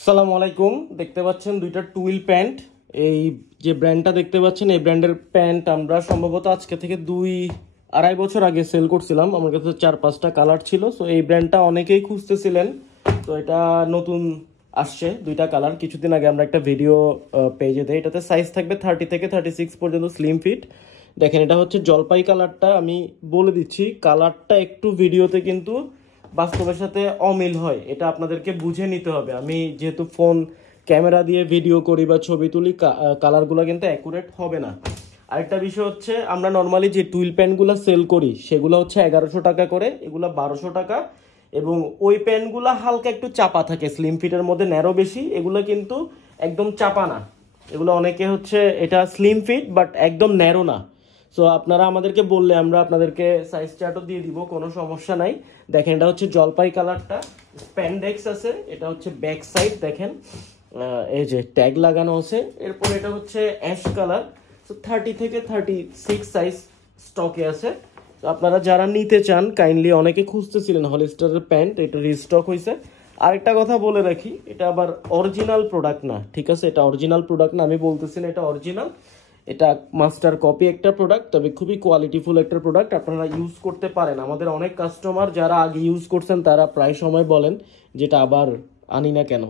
আসসালামু আলাইকুম। দেখতে পাচ্ছেন দুইটা টুইল প্যান্ট। এই যে ব্র্যান্ডটা দেখতে পাচ্ছেন, এই ব্র্যান্ডের প্যান্ট আমরা সম্ভবত আজকে থেকে 2-2.5 বছর আগে সেল করছিলাম। আমার কাছে 4-5টা কালার ছিল। সো এই ব্র্যান্ডটা অনেকেই খুঁজতেছিলেন। তো এটা নতুন আসছে দুইটা কালার। কিছুদিন আগে আমরা একটা ভিডিও পেজে দেই। এটাতে সাইজ থাকবে 30 থেকে 36 পর্যন্ত স্লিম ফিট। দেখেন, এটা হচ্ছে জলপাই কালারটা। আমি বলে দিচ্ছি, কালারটা একটু ভিডিওতে কিন্তু বাস্তবের সাথে অমিল হয়, এটা আপনাদেরকে বুঝে নিতে হবে। আমি যেহেতু ফোন ক্যামেরা দিয়ে ভিডিও করি বা ছবি তুলি, কালারগুলো কিন্তু অ্যাকুরেট হবে না। আরেকটা বিষয় হচ্ছে, আমরা নর্মালি যে টুইল প্যান্টগুলো সেল করি সেগুলো হচ্ছে 1100 টাকা করে, এগুলো 1200 টাকা। এবং ওই প্যান্টগুলো হালকা একটু চাপা থাকে, স্লিম ফিটের মধ্যে ন্যারো বেশি। এগুলো কিন্তু একদম চাপা না। এগুলো অনেকে হচ্ছে এটা স্লিম ফিট বাট একদম ন্যারো না। সো আপনারা আমাদেরকে বললে আমরা আপনাদেরকে সাইজ চার্টও দিয়ে দিব, কোনো সমস্যা নাই। দেখেন, এটা হচ্ছে জলপাই কালারটা, স্প্যান্ডেক্স আছে। এটা হচ্ছে ব্যাক সাইড, দেখেন এই যে ট্যাগ লাগানো আছে। এরপর এটা হচ্ছে অ্যাশ কালার। সো 30 থেকে 36 সাইজ স্টকে আছে। তো আপনারা যারা নিতে চান কাইন্ডলি, অনেকে খুঁজতেছিলেন হলিস্টারের প্যান্ট, এটা রিস্টক হয়েছে। আরেকটা কথা বলে রাখি, এটা আবার অরিজিনাল প্রোডাক্ট না, ঠিক আছে? এটা অরিজিনাল প্রোডাক্ট না, আমি বলতেছি না এটা অরিজিনাল। এটা মাস্টার কপি একটা প্রোডাক্ট, তবে খুবই কোয়ালিটিফুল একটা প্রোডাক্ট, আপনারা ইউজ করতে পারেন। আমাদের অনেক কাস্টমার যারা আগে ইউজ করছেন তারা প্রায় সময় বলেন যেটা আবার আনি না কেন।